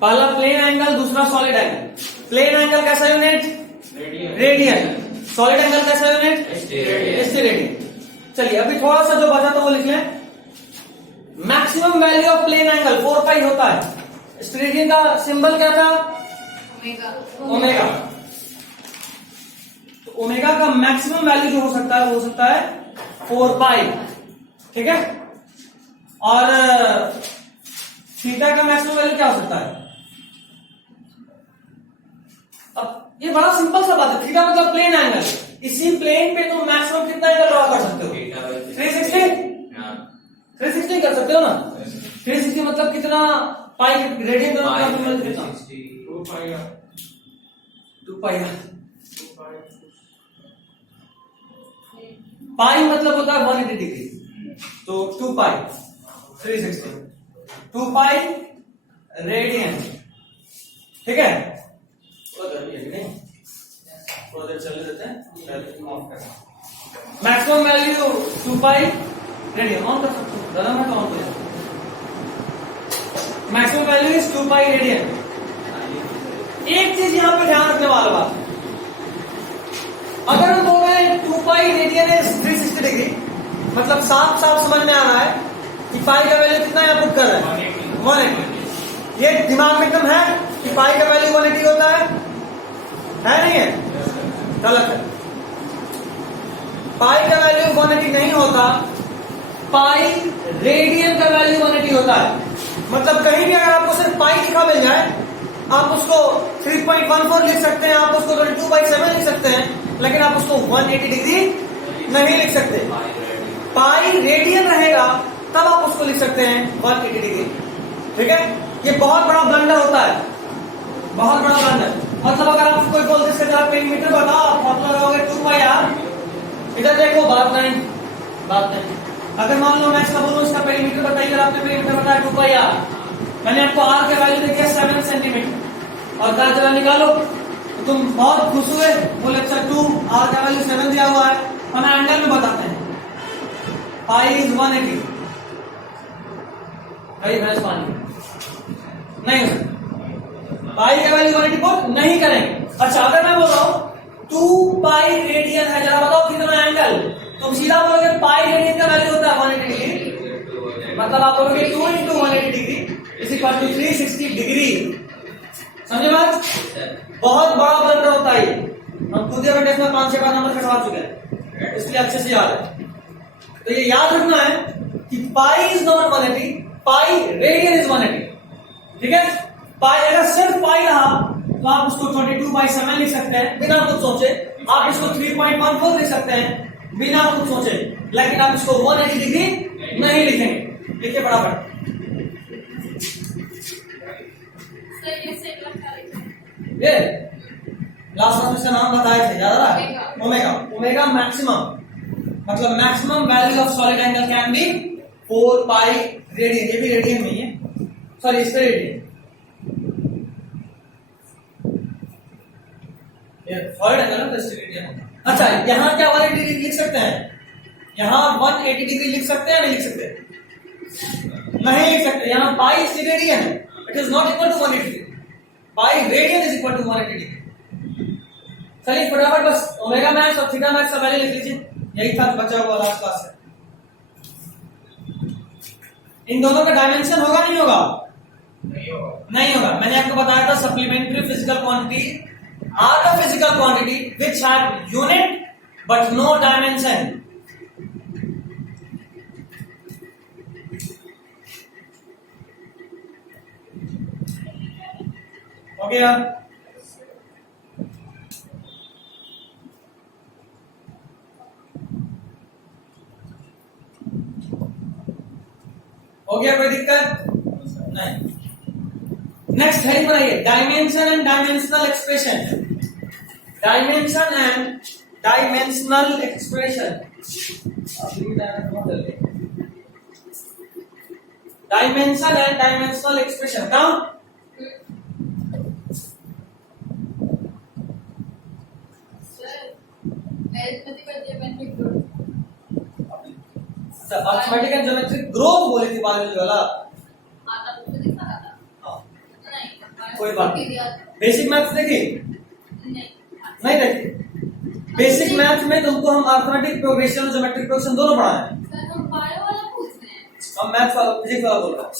पहला plane angle, दूसरा solid angle. Plane angle कैसा यूनिट? रेडियन। सॉलिड एंगल कैसा यूनिट? स्टेरेडियन। चलिए अभी थोड़ा सा जो बचा था वो लिख लें। Maximum value of plane angle 4 pi होता है। स्टेरेडियन का सिंबल क्या था? ओमेगा। तो ओमेगा का मैक्सिमम वैल्यू जो हो सकता है वो हो सकता है 4 पाई, ठीक है। और थीटा का मैक्सिमम वैल्यू क्या हो सकता है? अब ये बड़ा सिंपल सा बात है। थीटा मतलब प्लेन एंगल। इसी प्लेन पे तुम मैक्सिमम कितना एंगल ड्रॉ कर सकते हो? 360 कर सकते हो ना। 360 मतलब कितना पाई? रेडियन का मतलब कितना? 2 पाई। पाई मतलब होता है 180 डिग्री, तो 2 पाई 360, 2 पाई रेडियन, ठीक है। चलने देते हैं। Maximum value 2 pi radian. On कर सकते हो, दादा मैं तो ऑन कर। Maximum value is 2 pi radian. एक चीज यहां पे ध्यान रखने वाला बात, अगर हम बोल रहे हैं 2 पाई रेडियन इज 360 डिग्री, मतलब साफ साफ समझ में आ रहा है कि पाई का वैल्यू कितना यहाँ पुट कर रहा है? 180। ये दिमाग में एकदम है कि पाई का वैल्यू 180 होता है नहीं है? गलत है। पाई का वैल्यू 180 नहीं होता। पाई रेडियन का वैल्यू 180 होता है। मतलब कहीं भी अगर आपको सिर्फ पाई लिखा मिल जाए, आप उसको 3.14 लिख सकते हैं, आप उसको 22/7 लिख सकते हैं, लेकिन आप उसको 180 डिग्री नहीं लिख सकते। पाई रेडियन रहेगा तब आप उसको लिख सकते हैं 180 डिग्री, ठीक है। ये बहुत बड़ा ब्लंडर होता है, बहुत बड़ा ब्लंडर। मतलब अगर आप कोई बोल जिसके तरह पेरीमीटर बताओ, आप लगाओगे 2 पाई आर, इधर देखो बात नहीं। अगर मान लो मैं इसका बोलूं इसका पेरीमीटर बताइए, आपने पेरीमीटर बताया 2 पाई आर, मैंने आपको आर के वैल्यू देखिए 7 सेंटीमीटर और कहा जरा निकालो, तो तुम बहुत खुश हुए, बोले अच्छा 2 आर का वैल्यू 7 दिया हुआ है, हम एंगल में बताते हैं पाई इज 180। भाई भैंस पानी नहीं हो सकता, पाई का वैल्यू 180 पुट नहीं करेंगे। अच्छा अगर मैं बोल रहा हूं 2 पाई रेडियन है, जरा बताओ कितना एंगल, तुम सीधा बोलोगे पाई रेडियन का वैल्यू होता है 180 डिग्री, मतलब आप बोलोगे 2 × 180 degree is equal to 360 degree. समझे बात? बहुत बड़ा ब्लंडर होता है। हम खुद ही टेस्ट में 5-6 बार नंबर कटवा चुके हैं, इसलिए अच्छे से याद है। तो ये याद रखना है कि pi is not 180, pi radian is 180, ठीक है। पाई अगर सिर्फ पाई रहा तो आप उसको 22/7 लिख सकते हैं बिना कुछ सोचे, आप इसको 3.14 लिख सकते हैं बिना कुछ सोचे, लेकिन आप इसको 180 डिग्री नहीं लिखेंगे। लिखिए बराबर। ये लास्ट में इसका नाम बताए थे, याद रहा? ओमेगा। ओमेगा मैक्सिमम, मतलब maximum value of solid angle can be 4 pi radian. ये भी रेडियन में ही है, सॉरी इस पे रेडियन। सॉलिड एंगल में रेडियन। अच्छा यहाँ क्या 180 डिग्री लिख सकते हैं? यहाँ 180 डिग्री लिख सकते हैं नहीं लिख सकते? नहीं लिख सकते। यहाँ पाई रेडियन है, it is not equal to 180 degree. Pi radian is equal to 180 degree. चलिए फटाफट बस ओमेगा मैक्स और थीटा मैक्स का वैल्यू लिख लीजिए, यही था बचा हुआ लास्ट क्लास से। इन दोनों का डायमेंशन होगा नहीं होगा? नहीं होगा। मैंने आपको बताया था supplementary physical quantity are the physical quantity which have unit but no dimension. हो गया? हो गया? कोई दिक्कत नहीं। नेक्स्ट हेडिंग बनाइए, dimension and dimensional expression. Dimension and dimensional expression. Dimension and dimensional expression now arithmetic and geometric growth बोली थी बायोलॉजी वाला। कोई बात नहीं। बेसिक मैथ्स देखी नहीं देखी? बेसिक मैथ्स में तुमको हम अर्थमेटिक प्रोग्रेशन और ज्योमेट्रिक प्रोग्रेशन दोनों पढ़ाए हैं। हम मैथ्स वाला फिजिक्स वाला बोल रहे हैं।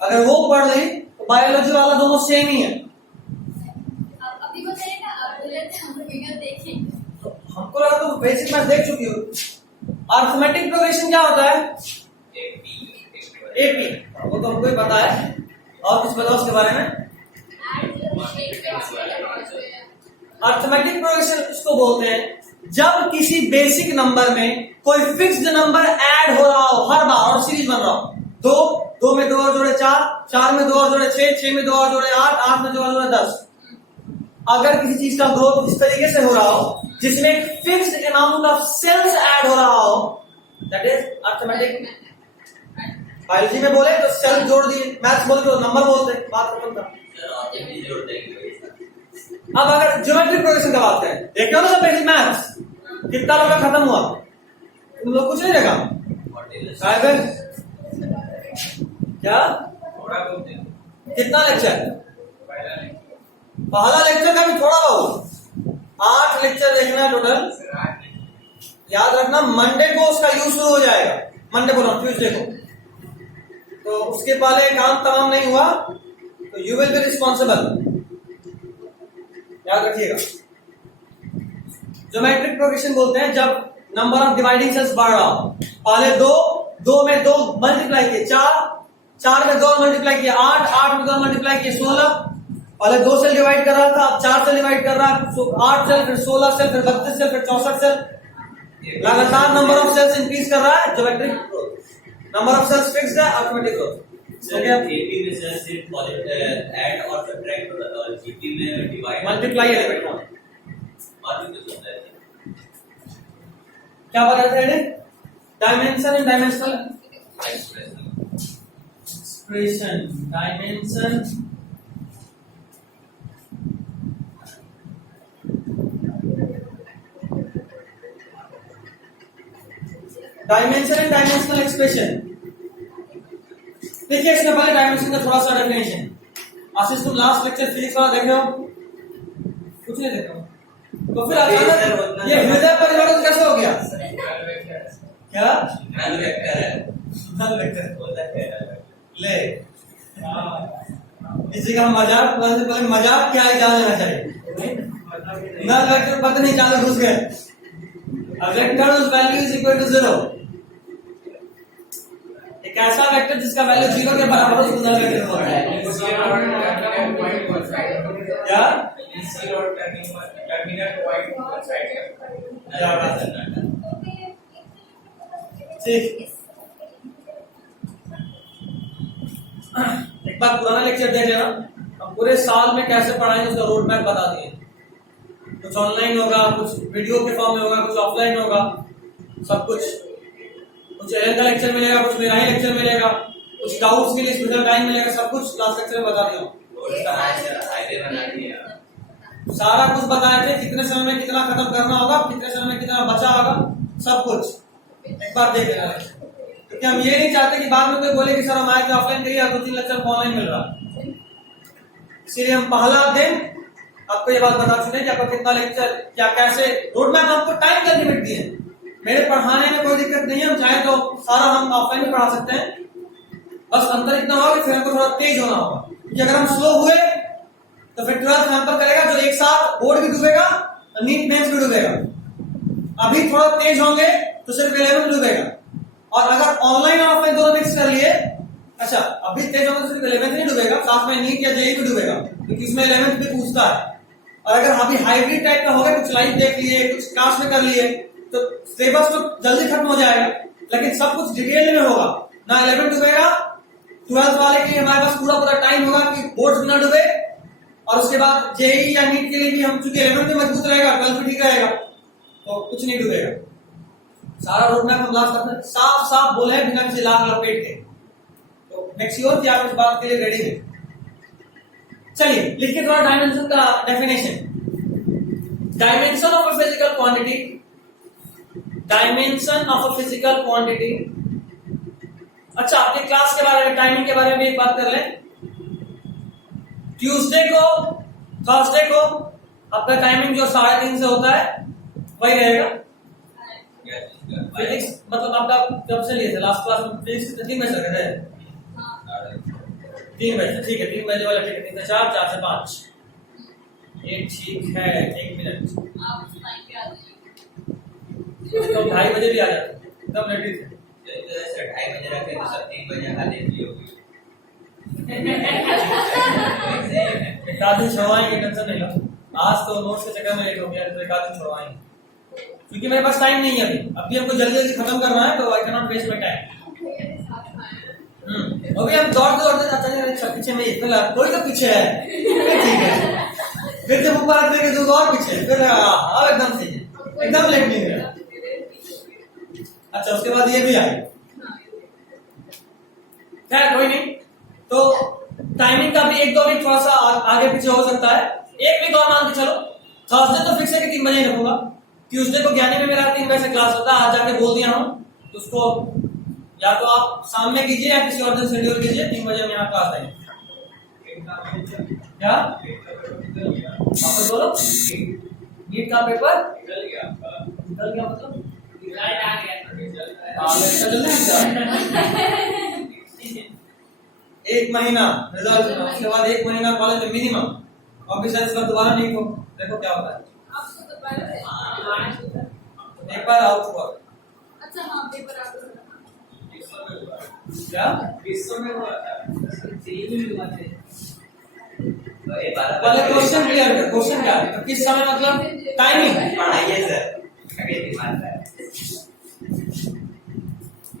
अगर वो पढ़ ली तो बायोलॉजी वाला दोनों सेम ही है। हमको लगा तुम बेसिक मैथ्स देख चुकी हो। अर्थमेटिक प्रोग्रेशन क्या होता है? एपी, वो तो हमको ही पता है। और कुछ बताओ उसके बारे में। अर्थमेटिक प्रोग्रेशन इसको बोलते हैं जब किसी बेसिक नंबर में कोई फिक्स्ड नंबर ऐड हो रहा हो हर बार और सीरीज बन रहा हो। दो में 2 और जोड़े 4, 4 में 2 और जोड़े 6, 6 में 2 और जोड़े 8, 8 में 2 और जोड़े 10। अगर किसी चीज का ग्रोथ इस तरीके से हो रहा हो जिसमें एक fixed amount of sales add हो रहा हो, दैट इज अर्थमेटिक। बायोलॉजी में बोले तो सेल जोड़ दिए, मैथ्स बोले तो नंबर बोलते, बात खत्म था। अब अगर ज्योमेट्रिक प्रोग्रेशन का बात करें, देखो ना बेसिक मैथ्स कितना लोग का खत्म हुआ? तुम लोग कुछ नहीं देखा? क्या कितना लेक्चर? पहला लेक्चर का भी थोड़ा बहुत 8 लेक्चर देखना है टोटल। याद रखना मंडे को उसका यूज शुरू हो जाएगा। मंडे को ना, ट्यूसडे को। तो उसके पहले काम तमाम नहीं हुआ तो यू विल बी रिस्पॉन्सिबल। याद रखिएगा। ज्योमेट्रिक प्रोग्रेशन बोलते हैं जब नंबर ऑफ डिवाइडिंग सेल्स बढ़ रहा हो। पहले 2 में 2 मल्टीप्लाई किए 4 में 2 मल्टीप्लाई किए 8 में 2 मल्टीप्लाई किए 16। पहले 2 से डिवाइड कर रहा था, अब 4 से डिवाइड कर रहा है। 8 सेल, फिर 16 सेल, फिर 32 सेल, फिर 64 सेल। लगातार नंबर ऑफ सेल्स इंक्रीज कर रहा है। Geometric number of cells fixed है। अर्थमेटिक ग्रोथ एपी में सर सिर्फ ऐड और सब्ट्रैक्ट होता था और जीपी में डिवाइड मल्टीप्लाई एलिमेंट और भी कुछ होता है। क्या बता रहे थे? Dimension and dimensional expression. Dimension and dimensional expression. देखिए इसमें पहले डायमेंशन का थोड़ा सा डेफिनेशन। आशीष तुम लास्ट लेक्चर फिजिक्स वाला देखे हो? कुछ नहीं देखा तो फिर अचानक ये हृदय परिवर्तन कैसे हो गया? क्या नल वेक्टर है? नल वेक्टर होता है ले इसी का मजाक मजाक क्या है जान लेना चाहिए। नल वेक्टर पता नहीं चालू घुस गए। Vector whose value is equal to 0, एक ऐसा वेक्टर जिसका वैल्यू 0 के बराबर हो उसको नल वेक्टर बोलते हैं। क्या ठीक। एक बार पुराना लेक्चर देख लेना। हम पूरे साल में कैसे पढ़ाएंगे उसका रोड मैप बता दिए। कुछ ऑनलाइन होगा, कुछ वीडियो के फॉर्म में होगा, कुछ ऑफलाइन होगा, सब कुछ। कुछ एल का लेक्चर मिलेगा, कुछ मेरा ही लेक्चर मिलेगा, कुछ डाउट्स के लिए स्पेशल टाइम मिलेगा, सब कुछ लास्ट लेक्चर में बता दिया। सारा कुछ बताए थे, कितने समय में कितना खत्म करना होगा, कितने समय में कितना बचा होगा, सब कुछ एक बार देख लेना। क्योंकि हम ये नहीं चाहते कि बाद में कोई बोले कि सर हम आए थे ऑफलाइन करिए, 2-3 लेक्चर ऑनलाइन मिल रहा। इसीलिए हम पहला दिन आपको ये बात बता चुके कि आपको कितना लेक्चर क्या कैसे रोड मैप। आपको टाइम का लिमिट दिए। मेरे पढ़ाने में कोई दिक्कत नहीं है, हम चाहे तो सारा हम ऑफलाइन भी पढ़ा सकते हैं। बस अंतर इतना होगा कि फिर हमको थोड़ा तेज होना होगा। क्योंकि अगर हम स्लो हुए तो फिर 12th नंबर करेगा जो एक साथ बोर्ड भी डूबेगा और नीट मेंस भी डूबेगा। अभी थोड़ा तेज होंगे तो सिर्फ 11th डूबेगा। और अगर ऑनलाइन और ऑफलाइन दोनों मिक्स कर लिए, अच्छा अभी तेज होंगे तो सिर्फ 11th नहीं डूबेगा, साथ में नीट या जेईई भी डूबेगा क्योंकि इसमें 11th भी पूछता है। और अगर अभी हाइब्रिड टाइप का होगा, कुछ लाइव देख लिए, कुछ क्लास में कर लिए, तो सिलेबस तो जल्दी खत्म हो जाएगा, लेकिन सब कुछ डिटेल में होगा ना। 11th डूबेगा, 12th वाले के लिए हमारे पास पूरा टाइम होगा कि बोर्ड ना डूबे। और उसके बाद जेईई या नीट के लिए भी हम चूंकि 11th में मजबूत रहेगा, 12th भी ठीक रहेगा, तो कुछ नहीं डूबेगा। सारा रोड मैप हम लास्ट तक साफ साफ बोले हैं बिना किसी लाग लपेट के। तो मेक श्योर कि आप इस बात के लिए रेडी हैं। चलिए लिखिए थोड़ा डायमेंशन का definition. Dimension of a physical quantity, dimension of a physical quantity. अच्छा आपके क्लास के बारे में, टाइमिंग के बारे में एक बात कर लें। ट्यूसडे को, थर्सडे को आपका टाइमिंग जो 3:30 से होता है वही रहेगा। फिजिक्स मतलब आपका कब से लिए थे लास्ट क्लास में? फिजिक्स 3 बजे तक है, 3 बजे से, ठीक है 3 बजे वाला ठीक है, 3 से 4, 4 से 5, ये ठीक है। 1 मिनट, तो 2:30 बजे भी आ जाते, एकदम रेडी थे। 2:30 बजे रखे तो सब 3 बजे खा लेती होगी। एक आध दिन छुड़वाएंगे, टेंशन नहीं लो। आज तो नोट्स के चक्कर में लेट हो गया, तो एक आध दिन छुड़वाएंगे, क्योंकि मेरे पास टाइम नहीं है अभी हमको जल्दी जल्दी खत्म करना है, तो I can not waste my time. अभी हम दौड़ते दौड़ते जाते हैं, पीछे में इतना कोई तो पीछे है, ठीक है। फिर जब ऊपर आते हैं तो और पीछे, फिर एकदम सही है, एकदम लेट नहीं है। अच्छा, उसके बाद ये भी आए, खैर कोई नहीं। तो टाइमिंग का भी 1-2 वीक थोड़ा सा आगे पीछे हो सकता है। 1 वीक और मान के चलो, थर्सडे तो फिक्स है कि 3 बजे ही रखूंगा। ट्यूसडे को ज्ञानी में मेरा 3 बजे से क्लास होता है, आज जाके बोल दिया हूं, तो उसको या तो आप शाम में कीजिए या किसी और दिन शेड्यूल कीजिए, 3 बजे हम यहाँ क्लास आएंगे। क्या वापस बोलो, नीट का पेपर निकल गया मतलब रिजल्ट आ गया, एक महीना रिजल्ट, उसके बाद 1 महीना कॉलेज में मिनिमम, ऑफिस का दोबारा नहीं हो, देखो क्या होता है। पेपर आउट हुआ, अच्छा हाँ पेपर आउट हुआ, क्या 20 में हुआ था, पहले क्वेश्चन क्लियर कर, क्वेश्चन क्या है, तो किस समय मतलब टाइमिंग पढ़ाइए सर, आगे दिमाग है।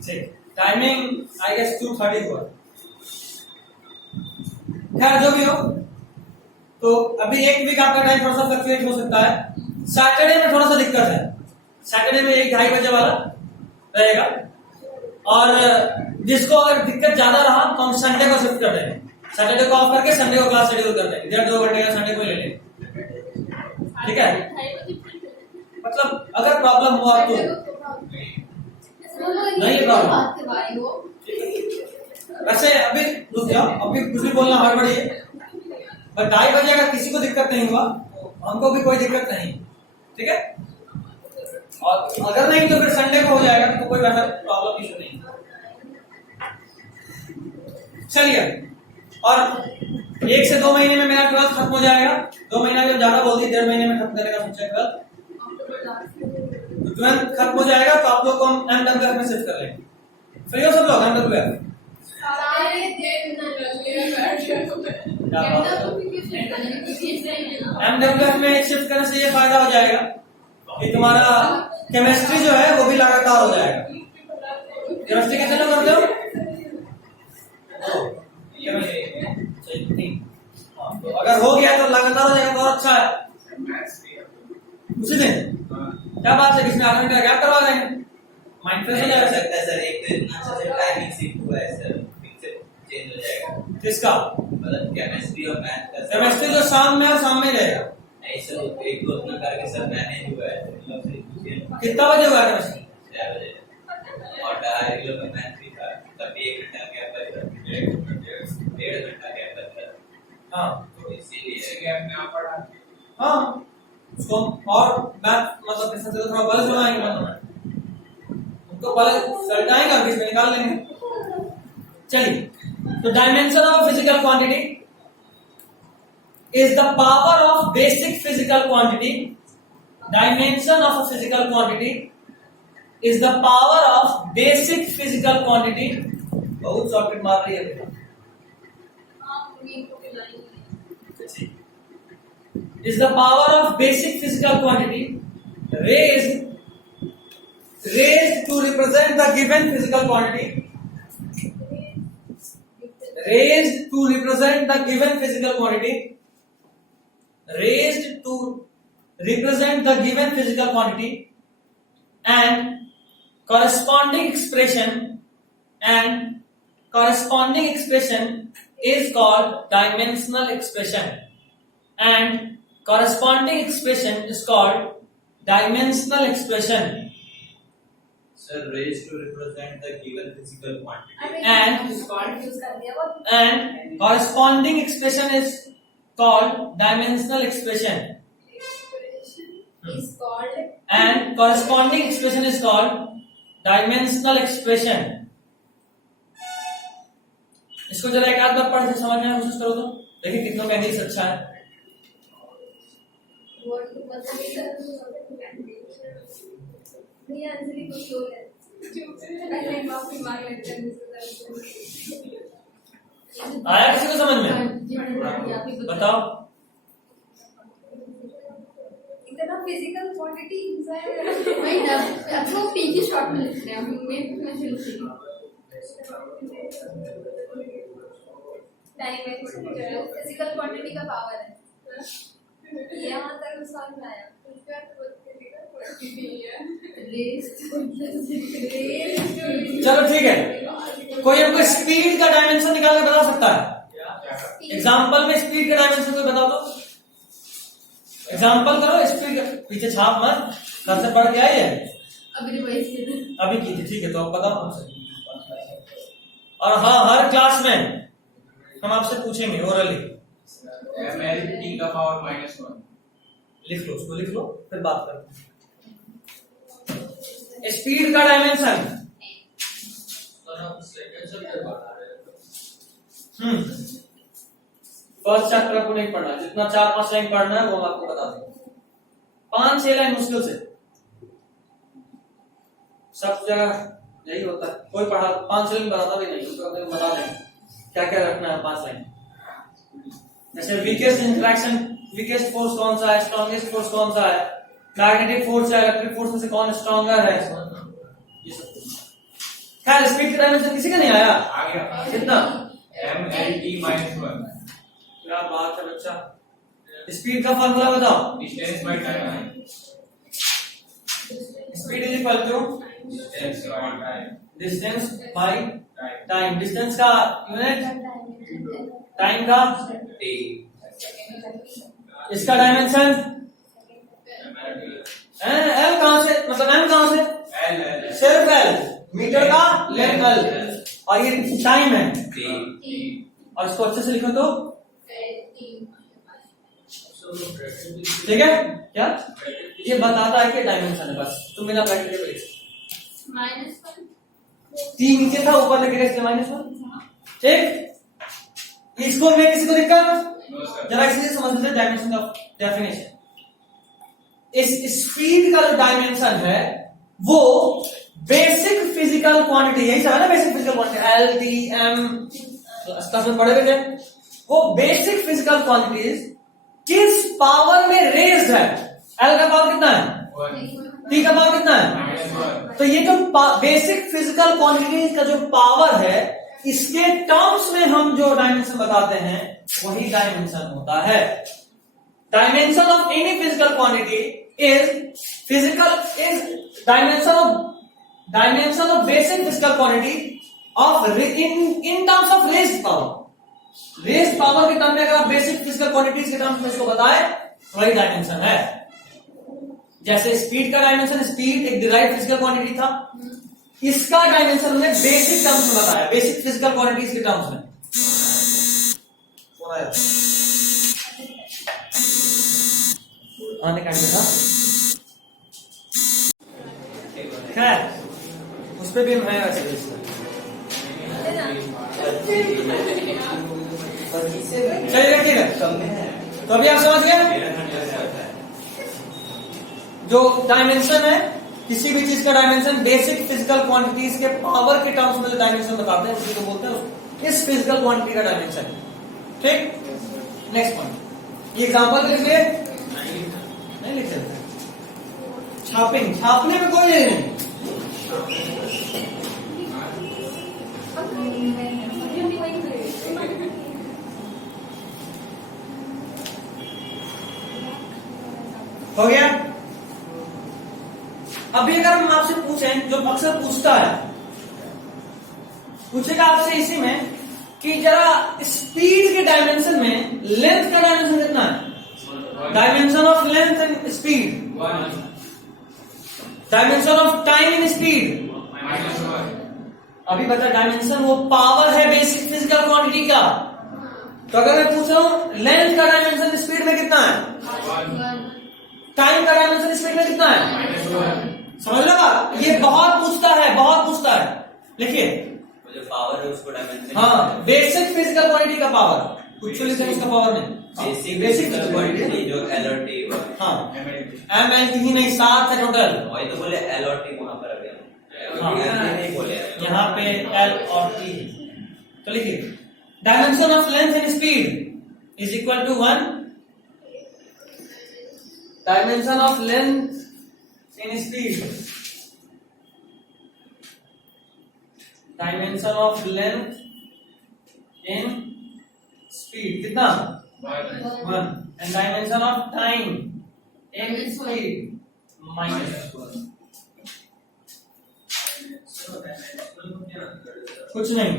ठीक, टाइमिंग आई गेस 2:30 हुआ। खैर जो भी हो, तो अभी 1 वीक आपका टाइम थोड़ा सा फ्लक्चुएट हो सकता है। सैटरडे में थोड़ा सा दिक्कत है, सैटरडे में 1-2:30 बजे वाला रहेगा, और जिसको अगर दिक्कत ज्यादा रहा तो हम संडे को शिफ्ट कर देंगे, सैटरडे को ऑफ करके संडे को क्लास शेड्यूल कर देंगे, 1.5-2 घंटे का संडे को ले लेंगे, ठीक है। मतलब अगर प्रॉब्लम हुआ तो नहीं प्रॉब्लम, वैसे अभी रुक जाओ, अभी कुछ भी बोलना हड़बड़ी है, पर 2:30 बजे अगर किसी को दिक्कत नहीं हुआ, हमको भी कोई दिक्कत नहीं, ठीक है। और अगर नहीं तो फिर संडे को हो जाएगा, तो कोई वैसा प्रॉब्लम इशू नहीं। चलिए, और 1 से 2 महीने में मेरा 12th खत्म हो जाएगा। 2 महीना जब ज्यादा बोल दी, 1.5 महीने में खत्म करेगा सोचा 12th, तो 12th खत्म हो जाएगा, तो आप लोग को हम MWF में शिफ्ट कर लेंगे। फ्री हो सब लोग MWF? MWF में शिफ्ट करने से ये फायदा हो जाएगा कि तुम्हारा केमिस्ट्री जो है वो भी लगातार हो जाएगा। केमिस्ट्री कितने लोग करते हो? तो अगर हो गया तो लगातार हो जाएगा, बहुत अच्छा है। उसी दिन क्या बात है, किसने आधा घंटा गैप करवा देंगे, माइंड फ्रेश हो जाएगा। सकता है सर, एक तो इतना अच्छा टाइमिंग शिफ्ट हुआ है सर, चेंज हो जाएगा। किसका? मतलब केमिस्ट्री और मैथ का। केमिस्ट्री जो शाम में और शाम में रहेगा। नहीं सर, एक दो उतना करके सर मैनेज हुआ है। कितना बजे हुआ केमिस्ट्री? 6 बजे, और 2.5 किलो का मैथ भी था, तभी 1 घंटा गैप बचा, 1.5 घंटा गैप बचा। हाँ, तो इसीलिए गैप में आप पढ़ा। हाँ, उसको और मैथ मतलब किससे तो थोड़ा बल जुड़ाएंगे, मतलब उनको बल सलटाएंगे और बीच में निकाल लेंगे। चलिए, तो dimension of physical quantity is the power of basic physical quantity. Dimension of a physical quantity is the power of basic physical quantity. बहुत शॉर्टकट मार रही है बेटा। Is the power of basic physical quantity raised to represent the given physical quantity. Raised to represent the given physical quantity. Raised to represent the given physical quantity, and corresponding expression is called dimensional expression, and corresponding expression is called dimensional expression. Sir, raised to represent the given physical quantity. And corresponding expression is called dimensional expression is called and corresponding expression is called dimensional expression. इसको जरा एक आध बार पढ़ के समझने की कोशिश करो तो देखिए कितना का इंग्लिश अच्छा है. what भैया अंजलि को शो है पहले माफी मांग लेते हैं आया किसी को समझ में? बताओ. इतना फिजिकल क्वांटिटी वही ना अब वो पीजी शॉर्ट में लिखते हैं मैं फिजिकल क्वांटिटी का पावर है यहाँ तक समझ में आया. चलो ठीक है. कोई हमको स्पीड का डायमेंशन निकाल के बता सकता है? एग्जाम्पल में स्पीड का डायमेंशन कोई बताओ तो. एग्जाम्पल करो स्पीड. पीछे छाप मत, घर से पढ़ के आई है अभी की थी. ठीक है तो आप बताओ हमसे. और हाँ हर क्लास में हम आपसे पूछेंगे ओरली. टी का पावर -1 लिख लो, उसको लिख लो फिर बात करते हैं. स्पीड का डायमेंशन. फर्स्ट चैप्टर को नहीं पढ़ना, जितना 4-5 लाइन पढ़ना है वो हम आपको बता देंगे. 5-6 लाइन मुश्किल से. सब जगह यही होता है, कोई पढ़ा 5 लाइन बताता भी नहीं, उसको बता देंगे क्या क्या रखना है 5 लाइन. जैसे वीकेस्ट इंटरेक्शन, वीकेस्ट फोर्स कौन सा है, स्ट्रॉन्गेस्ट फोर्स कौन सा है, मैग्नेटिक फोर्स है, इलेक्ट्रिक फोर्स में से कौन स्ट्रॉन्गर है, ये सब. खैर स्पीड का डायमेंशन किसी का नहीं आया? आ गया. कितना? mLt-1 क्या बात है बच्चा. स्पीड का फॉर्मूला बताओ. Distance by time. Speed is equal to distance by time. Distance का यूनिट, टाइम का. इसका डायमेंशन एल कहां से, मतलब एम कहां से? L सिर्फ एल. मीटर का लेंथ एल और ये टाइम है. और इसको अच्छे से लिखो तो ठीक है. क्या ये बताता है कि डायमेंशन है, बस तुम बिना ब्रैकेट के लिख. तीन नीचे था, ऊपर लिखेगा इसलिए -1. ठीक. इसको मैं किसी को दिक्कत जरा इसलिए समझ लेते डायमेंशन का डेफिनेशन. इस स्पीड का जो डायमेंशन है वो बेसिक फिजिकल क्वांटिटी, यही सब है ना basic physical quantity, L T M class में पढ़े हुए. वो बेसिक फिजिकल क्वांटिटीज किस पावर में रेज्ड है. एल का पावर कितना है, टी का पावर कितना है. तो ये जो बेसिक फिजिकल क्वांटिटीज का जो पावर है, इसके टर्म्स में हम जो डायमेंशन बताते हैं वही डायमेंशन होता है. Dimension of any physical quantity is dimension of basic physical quantity of in terms of raised power. raised power के टर्म में अगर आप बेसिक फिजिकल क्वांटिटीज के टर्म्स में इसको बताएं वही डायमेंशन है. जैसे स्पीड का डायमेंशन, स्पीड एक डिराइव्ड फिजिकल क्वांटिटी था. इसका डायमेंशन हमने बेसिक टर्म्स में बताया, बेसिक फिजिकल क्वांटिटीज के टर्म्स में. आने का था खैर उस पर भी हम है वैसे. चलिए रखिएगा. तो अभी आप समझ गए जो डायमेंशन है, किसी भी चीज का डायमेंशन बेसिक फिजिकल क्वांटिटीज के पावर के टर्म्स में जो डायमेंशन बताते हैं उसी को बोलते हैं इस फिजिकल क्वांटिटी का डायमेंशन. ठीक. नेक्स्ट पॉइंट, ये एग्जांपल लिख लिए नहीं लिख सकते. छापने में कोई नहीं. हो गया. अभी अगर हम आपसे पूछें, जो अक्सर पूछता है, पूछेगा आपसे इसी में कि जरा स्पीड के डायमेंशन में लेंथ का डायमेंशन कितना है. Dimension of length in speed, dimension of time in speed. अभी बता डायमेंशन वो पावर है बेसिक फिजिकल क्वांटिटी का. तो अगर मैं पूछ रहा हूं लेंथ का डायमेंशन कितना है? टाइम का डायमेंशन स्पीड में कितना है? समझ लो बात, ये बहुत पूछता है, बहुत पूछता है। लिखिए जो पावर है उसको डायमेंशन, हाँ, बेसिक फिजिकल क्वांटिटी का पावर, कुछ लिखे उसका पावर नहीं, बेसिक क्वांटिटी जो एल और टी, हाँ एम एल टी ही नहीं, 7 है टोटल। वही तो बोले एल और टी वहां पर अभी हाँ, नहीं बोले यहाँ पे एल और टी। तो लिखिए dimension of length and speed is equal to 1, dimension of length in speed, dimension of length in speed कितना? 1, and dimension of time in speed -1। कुछ नहीं,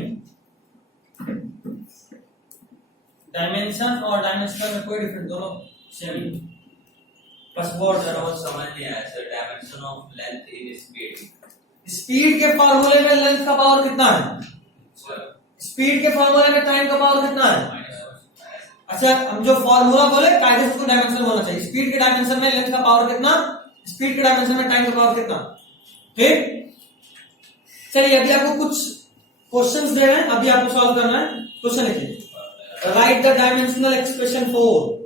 डायमेंशन और डायमेंशन में कोई डिफरेंस, दोनों सेम, बस वर्ड समझ नहीं आया sir. Dimension of length in speed, speed के फार्मूले में लेंथ का पावर कितना है? स्पीड के फार्मूले में टाइम का पावर कितना है? अच्छा, हम जो फार्मूला बोले कायदे से उसको डायमेंशन बोलना चाहिए। स्पीड के डायमेंशन में लेंथ का पावर कितना, स्पीड के डायमेंशन में टाइम का पावर कितना। ठीक, चलिए अभी आपको कुछ क्वेश्चंस दे रहे हैं, अभी आपको सॉल्व करना है। क्वेश्चन लिखिए, right the dimensional expression for,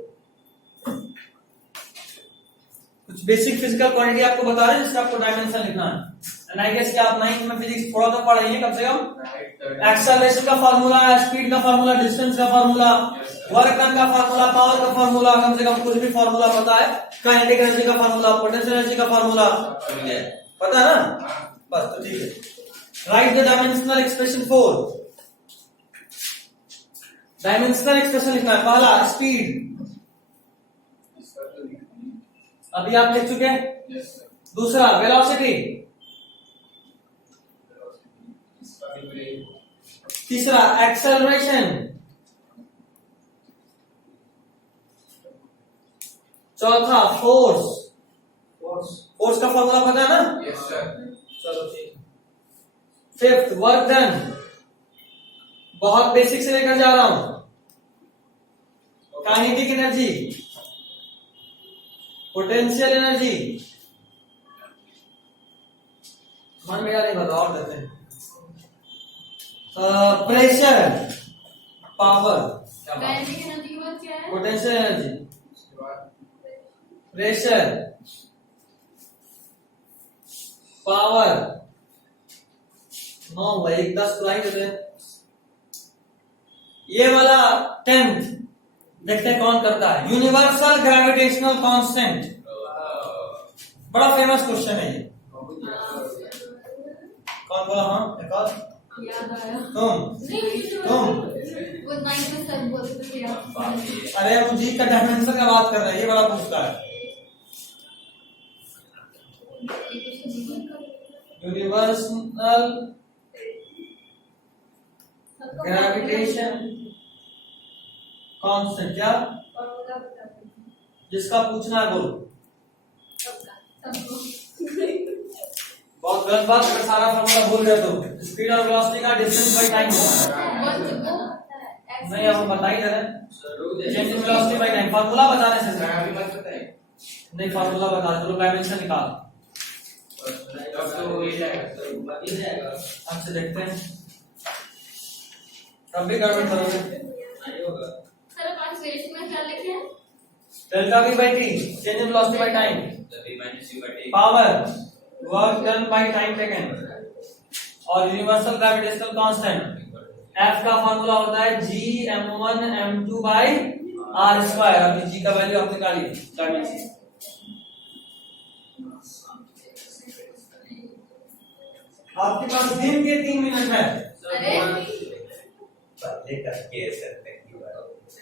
कुछ बेसिक फिजिकल क्वांटिटी आपको बता रहे हैं जिसका आपको डायमेंशन लिखना है। एंड आई गेस कि आप 9th में फिजिक्स थोड़ा तो पढ़ रही हैं कम से कम। एक्सेलरेशन का फार्मूला, स्पीड का फार्मूला, डिस्टेंस का फार्मूला, वर्क डन का फार्मूला, पावर का फार्मूला, कम से कम कुछ भी फार्मूला पता है। काइनेटिक एनर्जी का फार्मूला, पोटेंशियल एनर्जी का फार्मूला पता है ना? बस तो ठीक है। Right the dimensional expression for, dimensional expression लिखना है। पहला स्पीड, अभी आप लिख चुके हैं। दूसरा वेलोसिटी, तीसरा एक्सेलरेशन, चौथा फोर्स, फोर्स का फॉर्मूला पता है ना? चलो ठीक। फिफ्थ वर्क डन, बहुत बेसिक से लेकर जा रहा हूं। काइनेटिक एनर्जी, पोटेंशियल एनर्जी, मन मेरा नहीं पता और देते हैं। प्रेशर, पावर, काइनेटिक एनर्जी के बाद क्या है? पोटेंशियल एनर्जी, प्रेशर, पावर, 9 भाई 10 लाइन देते हैं। ये वाला 10th देखते हैं कौन करता है। यूनिवर्सल ग्रेविटेशनल कांस्टेंट, बड़ा फेमस क्वेश्चन है ये। कौन बोला? हाँ एक और याद आया। तुम वो 9th में सर बोलते थे याद। अरे हम जी का डायमेंशन का बात कर रहे हैं, ये बड़ा पूछता है। यूनिवर्सल ग्रेविटेशन कांस्टेंट क्या? जिसका पूछना है बोलो। बहुत गलत बात, अगर सारा फॉर्मूला भूल गए तो। स्पीड और वेलोसिटी का डिस्टेंस बाय टाइम होता है। नहीं हम बता ही दे रहे हैं। Change in velocity by time, formula बताने से नहीं, फार्मूला बता दो, डायमेंशन निकाल। आपसे देखते हैं कब भी गड़बड़ करोगे। सर पांच वेरिएशन में क्या लिखे हैं? Delta V by T, change in velocity by time, power, work done by time taken, और यूनिवर्सल ग्रेविटेशनल कांस्टेंट। F का फार्मूला होता है G m1 m2 by r square. अभी G का वैल्यू आप निकालिए। आपके पास दिन के 3 मिनट है। अरे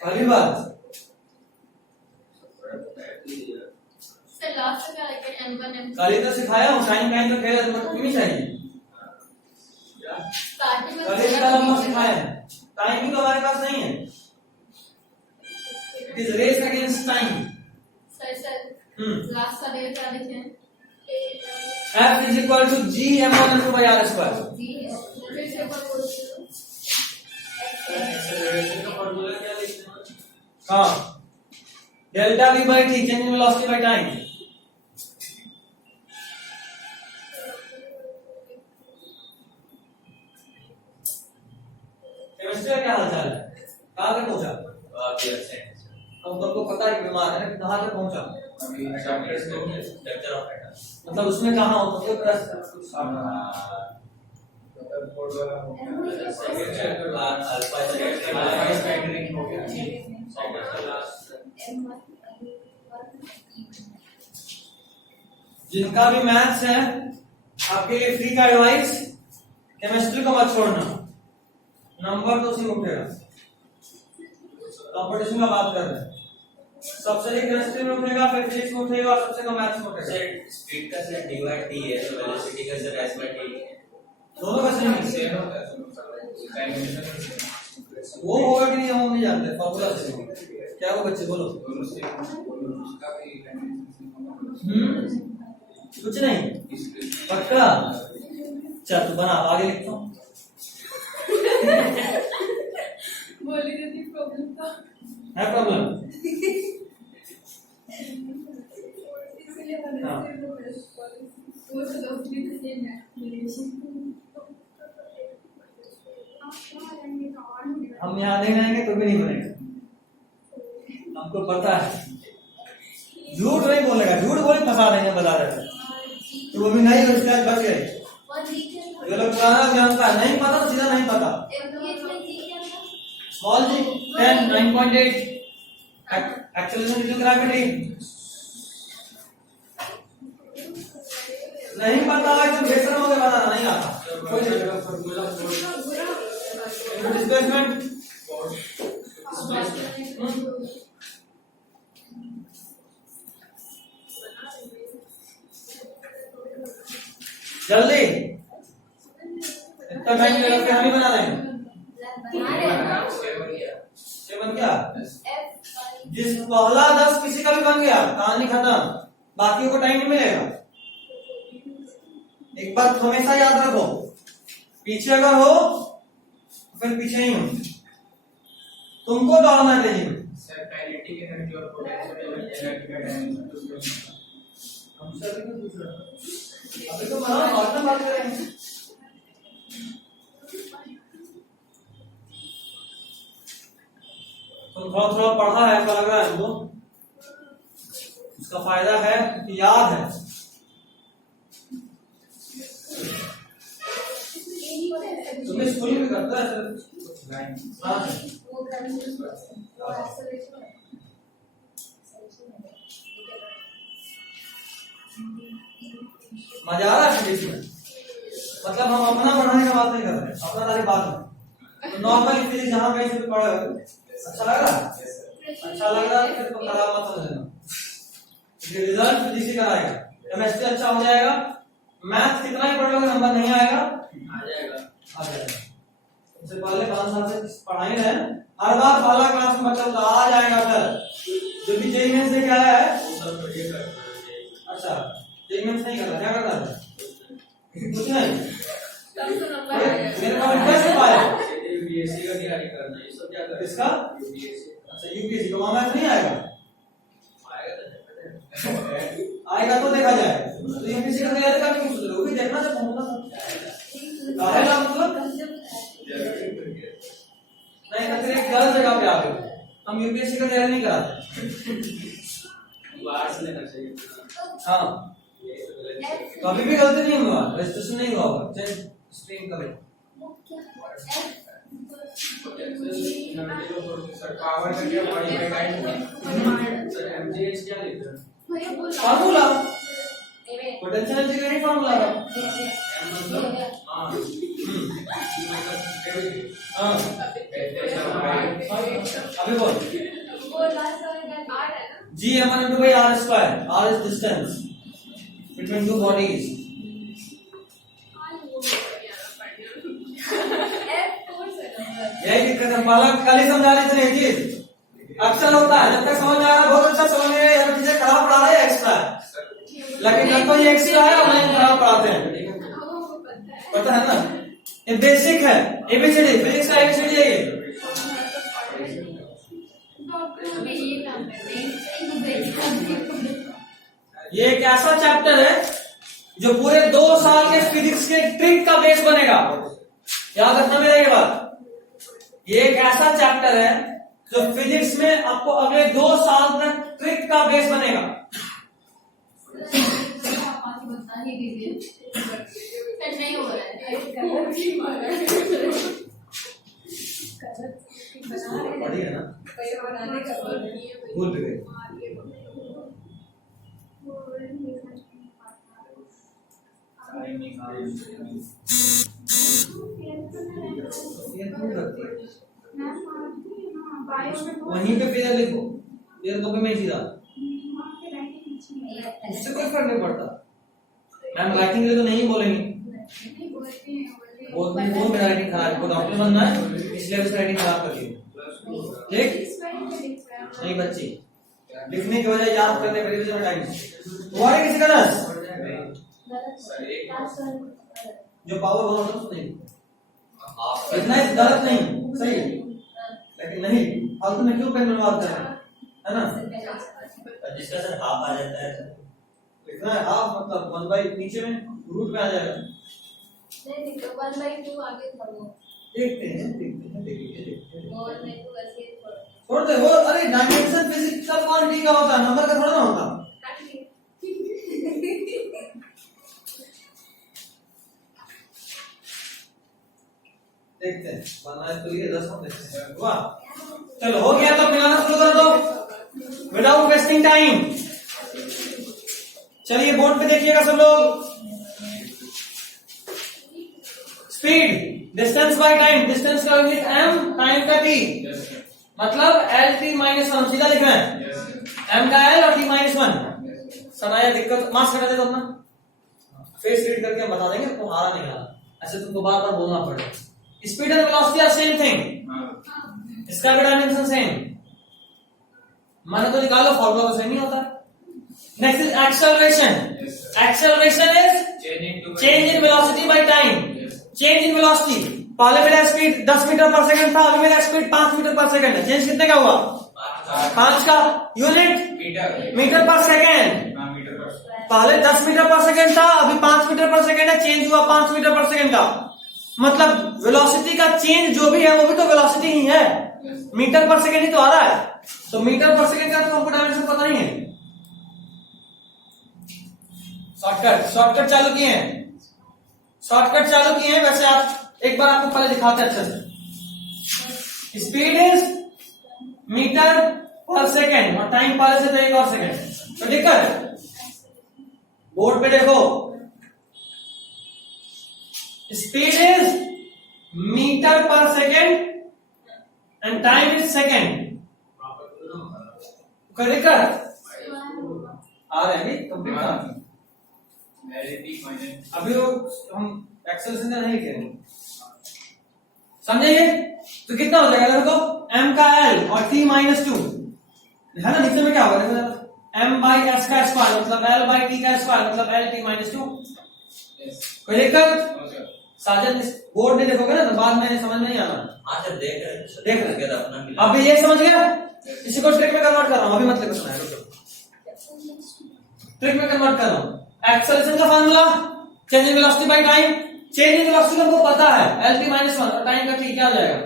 पहली बात सर लास्ट में क्या लिखे? m1 m2। कल ही तो सिखाया हूँ, साइन काइन तो खेला तो क्यों नहीं चाहिए? स्टार्टिंग में कल ही का लंबा सिखाया है, टाइमिंग तो हमारे पास नहीं है। It is race against time. Sir last का डेट क्या लिखे हैं? F is equal to G m1 m2 by r square। जी फिर से ऊपर बोल दो। एक्सेलरेशन का फार्मूला क्या लिखते हैं? हाँ delta v by T, change in velocity by time. Chemistry का क्या हाल चाल है? कहाँ तक पहुंचा? अब तुमको पता है बीमार है, कहाँ तक पहुंचा? मतलब उसमें कहाँ हो तो जिनका भी मैथ्स है आपके लिए फ्री का एडवाइस, केमिस्ट्री को मत छोड़ना, नंबर तो उसी उठेगा। कंपटीशन का बात कर रहे हैं, सबसे अधिक केमिस्ट्री में उठेगा, फिर फिजिक्स में उठेगा और सबसे कम मैथ्स में उठेगा। स्पीड का सेट डी बाई टी है, तो वेलोसिटी का सेट एस बाई टी है, दोनों का सेम होता है। वो होगा कि नहीं हम नहीं जानते, फॉर्मूला से क्या वो बच्चे बोलो। कुछ नहीं पक्का, चल तू बना, आगे लिखता हूँ। बोली थी प्रॉब्लम था, है प्रॉब्लम? इसलिए मैंने वो तो लोग भी सेम है। हम यहाँ नहीं रहेंगे तो भी नहीं बनेगा, हमको पता है। झूठ नहीं बोलेगा, झूठ बोले फंसा देंगे, बता रहे थे तो वो भी नहीं, उसका बच गए। जो लोग पुराना जानता है, नहीं पता तो सीधा नहीं पता। Small G 10 9.8 acceleration due to gravity. नहीं पता है तो बेसर होकर बनाना नहीं आता कोई डिस्प्लेसमेंट। जल्दी इतना टाइम लगा के हम ही बना देंगे। बन गया, जिस पहला 10 किसी का भी बन गया कहानी खत्म, बाकियों को टाइम नहीं मिलेगा। एक बात हमेशा याद रखो, पीछे अगर हो तो फिर पीछे ही हो, तुमको दौड़ना है लेकिन अभी तो बनाओ और ना बात करेंगे। तो थोड़ा थोड़ा पढ़ा है, ऐसा लग रहा है हमको, इसका फायदा है कि याद है। तुम्हें स्कूल में करता है मजा आ रहा है फिजिक्स में। मतलब हम अपना पढ़ाने का बात नहीं कर रहे, अपना सारी बात है। तो नॉर्मल फिजिक्स जहाँ कहीं से भी पढ़ा है, अच्छा लग रहा है? अच्छा लग रहा है फिर तो खराब मत समझना, रिजल्ट फिजिक्स ही कराएगा। केमिस्ट्री अच्छा हो जाएगा, मैथ कितना ही पढ़ लोगे नंबर नहीं आएगा, आ जाएगा। इससे पहले 5 साल से पढ़ाई रहे, हर बार पहला क्लास में मतलब आ जाएगा। फिर जो भी जेईई मेंस लेके आया है अच्छा, जेईई मेंस नहीं करता, क्या करता है? कुछ नहीं, मेरे पास कैसे पाया? यूपीएससी का तैयारी करना, ये सब क्या करना? इसका अच्छा यूपीएससी तो मैथ नहीं आएगा, आएगा तो देखा जाएगा। तो यूपीएससी का तैयारी का क्यों सोच रहे हो? भी देखना जब होगा काहेगा मतलब नहीं, तो फिर एक गलत जगह पे आ गए। हम यूपीएससी का तैयारी नहीं कराते, बाहर से लेना चाहिए। हाँ कभी भी गलती नहीं हुआ, रजिस्ट्रेशन नहीं हुआ होगा, चेंज स्ट्रीम करें। पावर का क्या मॉडिफाई टाइम सर एमजीएच क्या लिखा है? फार्मूला पोटेंशियल एनर्जी का ही फार्मूला है। हां हां अभी बोल G/r², r is distance between two bodies। यही दिक्कत है, पहला कल ही समझा रहे थे ये चीज, अक्सर होता है जब तक समझ आ रहा है बहुत अच्छा समझ में, या चीजें खराब पढ़ा रहे हैं एक्स्ट्रा, लेकिन जब तो ये एक्स्ट्रा है और खराब पढ़ाते हैं, पता है ना? ये बेसिक है, एबीसीडी फिजिक्स का एबीसीडी है ये। आपको भी ये काम करना है, सही गुजरेगी। ये एक ऐसा चैप्टर है जो पूरे 2 साल के फिजिक्स के ट्रिक का बेस बनेगा। याद रखना मेरा ये बात, ये एक ऐसा चैप्टर है जो फिजिक्स में आपको अगले 2 साल तक ट्रिक का बेस बनेगा। आप बता ही दीजिए, नहीं हो रहा है। पढ़ी है ना, भूल भी गए। वहीं पे फिर लिखो, फिर कॉपी में सीधा, उससे कोई फर्क नहीं पड़ता। मैम राइटिंग के लिए तो नहीं बोलेंगे, बोलते हैं मेरा राइटिंग खराब है, डॉक्टर बनना है इसलिए उस राइटिंग खराब कर दी। ठीक नहीं बच्ची, लिखने की वजह याद करने के लिए टाइम तुम्हारे किसी का दस जो पावर बहुत होता है इतना गलत नहीं सही है, लेकिन नहीं फालतू में क्यों पेन बर्बाद कर रहे हैं, है ना। जिसका सर हाफ आ जाता है लिखना है हाफ मतलब 1/, नीचे में रूट में आ जाएगा। नहीं देखो 1/2 आगे था वो, देखते हैं और मैं तो वैसे छोड़ दे वो। अरे डायमेंशन फिजिक्स का क्वांटिटी का होता है, नंबर का थोड़ा ना होता। काट दिया। देखते हैं बनाए तो ये 10 हम देखते हैं। वाह चलो हो गया, तो मिलाना शुरू कर दो विदाउट वेस्टिंग टाइम। चलिए बोर्ड पे देखिएगा सब लोग। Speed, distance by time, distance का यूनिट m, टाइम का t, मतलब LT-1 सीधा लिख रहे हैं, m का l और t-1। सनाया दिक्कत मार्क्स कटा दे तो अपना फेस रीड करके हम बता देंगे, तुम्हारा नहीं आना, ऐसे तुमको बार बार बोलना पड़ेगा। Speed and velocity are same thing, इसका भी डायमेंशन सेम, मैंने तो निकालो फॉर्मूला तो सेम ही होता है। Next is acceleration, acceleration is change in velocity by time, change in velocity. पहले मेरा स्पीड 10 मीटर पर सेकंड था, अभी मेरा स्पीड 5 मीटर पर सेकंड है, चेंज कितने का हुआ? 5 का यूनिट मीटर पर सेकंड। पहले 10 मीटर पर सेकंड था, अभी 5 मीटर पर सेकंड है, चेंज हुआ 5 मीटर पर सेकंड का। मतलब वेलोसिटी का चेंज जो भी है वो भी तो वेलोसिटी ही है, मीटर पर सेकंड ही तो आ रहा है। तो मीटर पर सेकंड का तो हमको डायमेंशन पता नहीं है। शॉर्टकट चालू किए हैं, शॉर्टकट चालू किए हैं। वैसे आप एक बार आपको पहले दिखाते हैं अच्छे से। स्पीड इज मीटर पर सेकंड और टाइम पहले से तो 1 और सेकंड, तो दिक्कत बोर्ड पे देखो, स्पीड इज मीटर पर second and time is second. कोई दिक्कत आ रहा है कंप्लीट? अभी वो हम एक्सेलरेशन नहीं करेंगे, समझेंगे? तो कितना हो जाएगा देखो, m का l और t-2 है ना, नीचे में क्या होगा m/s का स्क्वायर मतलब l/t का स्क्वायर मतलब l/t-2। कोई दिक्कत? साजन बोर्ड में देखोगे ना तो बाद में समझ में नहीं आना। हाँ सर देख रहे अपना। अभी ये समझ गया, इसी को ट्रिक में कन्वर्ट कर रहा हूँ, अभी मतलब सुना है ट्रिक में कन्वर्ट कर रहा हूँ। एक्सेलरेशन का formula change in velocity by time, change in velocity हमको पता है LT-1 और टाइम का t क्या आ जाएगा?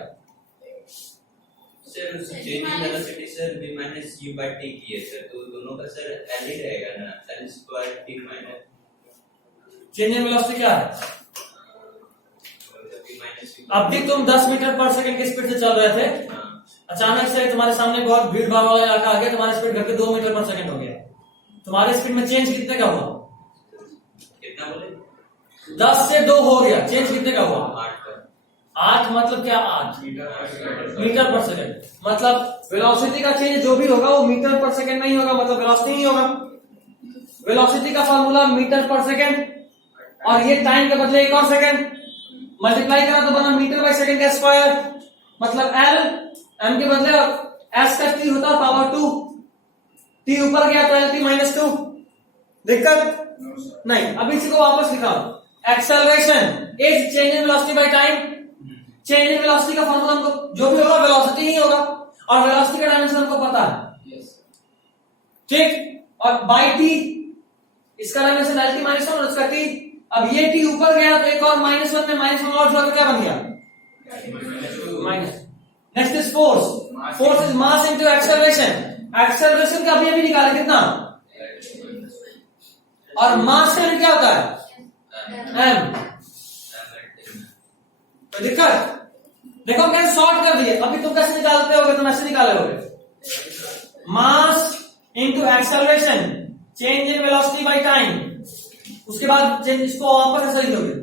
Sir change in velocity sir v-u/t की है सर, तो दोनों का सर l ही रहेगा ना, l²t- चेंज इन वेलोसिटी क्या है? अब भी तुम 10 मीटर पर सेकंड की स्पीड से चल रहे थे, अचानक से तुम्हारे सामने बहुत भीड़ भाड़ वाला इलाका आ गया, तुम्हारा स्पीड घट के 2 मीटर पर सेकंड हो गया। तुम्हारे स्पीड में चेंज कितने का हुआ? कितना बोले? 10 से 2 हो गया, चेंज कितने का हुआ? 8 मतलब क्या? 8 मीटर पर सेकंड। मतलब वेलोसिटी का चेंज जो भी होगा वो मीटर पर सेकंड नहीं होगा, मतलब वेलोसिटी ही होगा। वेलोसिटी का फॉर्मूला मीटर पर सेकंड और ये टाइम के बदले 1 और सेकंड मल्टीप्लाई करा तो बना मीटर बाय सेकंड का स्क्वायर, मतलब l, m के बदले s का t होता पावर 2, t ऊपर गया तो LT-2। दिक्कत नहीं। अब इसी को वापस लिखाओ, acceleration is change in velocity by time. Change in velocity का फॉर्मूला हमको जो भी होगा वेलोसिटी ही होगा, और वेलोसिटी का डायमेंशन हमको पता है, ठीक। और बाई टी इसका डायमेंशन एल टी माइनस 1 और उसका टी। अब ये टी ऊपर गया तो एक और -1 में -1 और जोड़ा तो क्या बन गया, minus. Next is force. Force is mass into acceleration. Acceleration का अभी निकाला कितना, और मास का क्या होता है, एम। तो दिक्कत देखो, क्या शॉर्ट कर दिए। अभी तुम कैसे निकालते होगे, तुम ऐसे निकाले होगे, mass into acceleration, change in velocity by time. उसके बाद चेंज, इसको वापस ऐसे लिखोगे,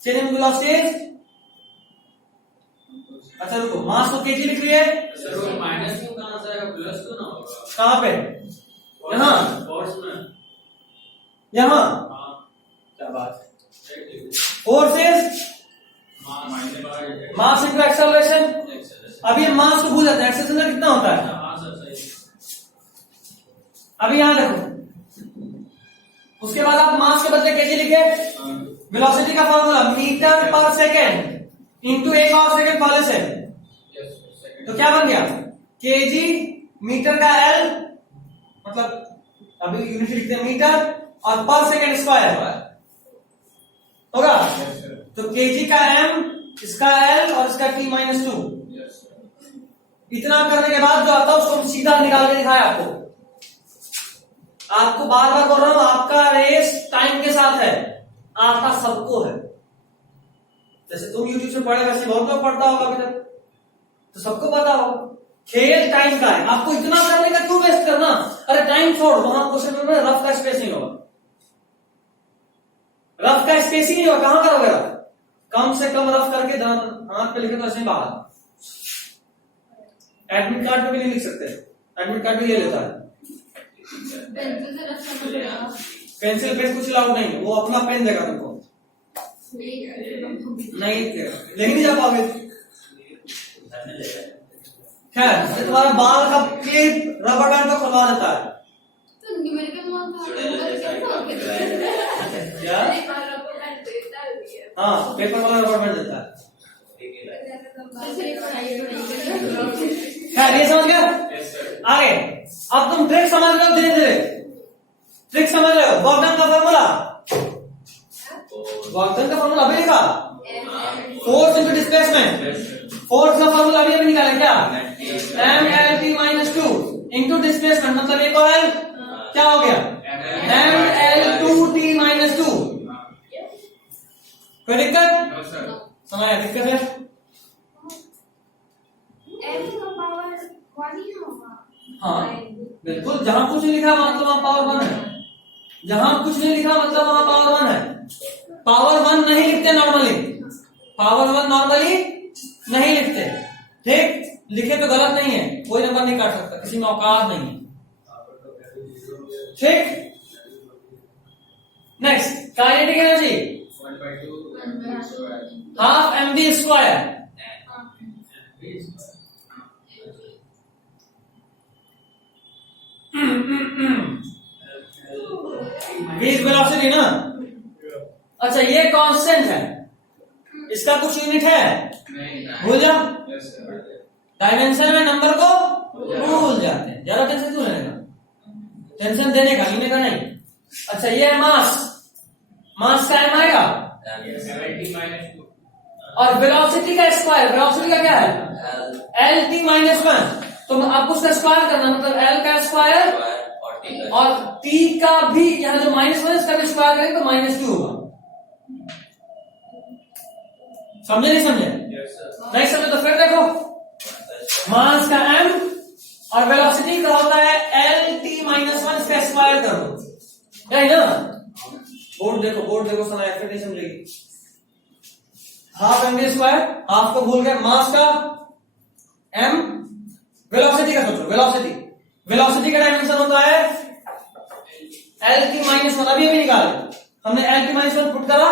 चेंज इन वेलोसिटी। अच्छा रुको, मास को केजी लिख लिए, माइनस क्यों कहां से आएगा, प्लस तो ना होगा, कहां पे, यहां फोर्स में, यहां, क्या बात है। Force is mass into acceleration. अब ये मास को भूल जाते हैं, एक्सेलरेशन कितना होता है, अभी यहां देखो। उसके बाद आप मास के बदले केजी लिखे, वेलोसिटी का फॉर्मूला मीटर पर सेकेंड इंटू एक और सेकेंड पहले से, तो क्या बन गया, केजी मीटर का एल, मतलब अभी यूनिट लिखते हैं मीटर, और पर सेकेंड स्क्वायर होगा। तो केजी का एम, इसका एल और इसका टी माइनस 2। इतना करने के बाद जो आता है उसको सीधा निकाल के दिखाया आपको। आपको बार बार बोल रहा हूं, आपका रेस टाइम के साथ है, आता सबको है। जैसे तुम यूट्यूब से पढ़े वैसे बहुत लोग पढ़ता होगा अभी तक, तो सबको पता होगा। खेल टाइम का है, आपको इतना करने का क्यों वेस्ट करना। अरे टाइम छोड़, वहां क्वेश्चन पेपर में रफ का स्पेसिंग होगा, रफ का स्पेसिंग नहीं होगा, कहां करोगे रफ, कम से कम रफ करके हाथ पे लिखे तो ऐसे बाहर। एडमिट कार्ड पे भी नहीं लिख सकते, एडमिट कार्ड भी ये लेता है। पेंसिल पेन कुछ अलाउड नहीं है, वो अपना पेन देगा तुमको, नहीं लेके नहीं जा पाओगे। खैर, तुम्हारा बाल का क्लिप रबर बैंड को खुलवा देता है, क्या, हाँ पेपर वाला रबर बैंड देता है। खैर ये समझ गया, आगे अब तुम ट्रिक समझ रहे हो, धीरे धीरे ट्रिक समझ रहे हो। वर्क डन का फॉर्मूला, वर्क डन का फॉर्मूला अभी लिखा, फोर्स इनटू डिस्प्लेसमेंट। फोर्स का फॉर्मूला अभी निकाला क्या, M L T minus 2 into displacement, मतलब एक और एल क्या हो गया, एम एल 2 टी माइनस 2। कोई दिक्कत, समझ दिक्कत है, हाँ बिल्कुल। जहां कुछ नहीं लिखा मतलब वहां पावर 1 है, जहां कुछ नहीं लिखा मतलब वहां पावर 1 है। पावर 1 नहीं लिखते नॉर्मली, पावर 1 नॉर्मली नहीं लिखते, ठीक। लिखे तो गलत नहीं है, कोई नंबर नहीं काट सकता, किसी में औकात नहीं है, ठीक। Next, kinetic energy half M we square. Velocity ना, अच्छा ये कांस्टेंट है, इसका कुछ यूनिट है, भूल जा। डायमेंशन में नंबर को भूल जाते हैं, ज्यादा टेंशन क्यों लेने का, टेंशन देने का, लेने का नहीं। अच्छा ये है मास, मास का एम आएगा, और वेलोसिटी का स्क्वायर, वेलोसिटी का क्या है, एल टी माइनस 1। तो आपको उसका स्क्वायर करना, मतलब एल का स्क्वायर और टी का भी, यहाँ जो -1 इसका भी स्क्वायर करेंगे तो -2 होगा। समझे नहीं समझे, नहीं समझे तो फिर देखो, मास का m और वेलोसिटी का होता है एल टी माइनस 1, इसका स्क्वायर करो, है ना। बोर्ड देखो, बोर्ड देखो, सुना फिर नहीं समझेगी। Half M we square, half को भूल गए, मास का m, वेलोसिटी का सोचो, वेलोसिटी, वेलोसिटी का डायमेंशन होता है एल टी माइनस 1। अभी निकाले हमने, एल टी माइनस 1 पुट करा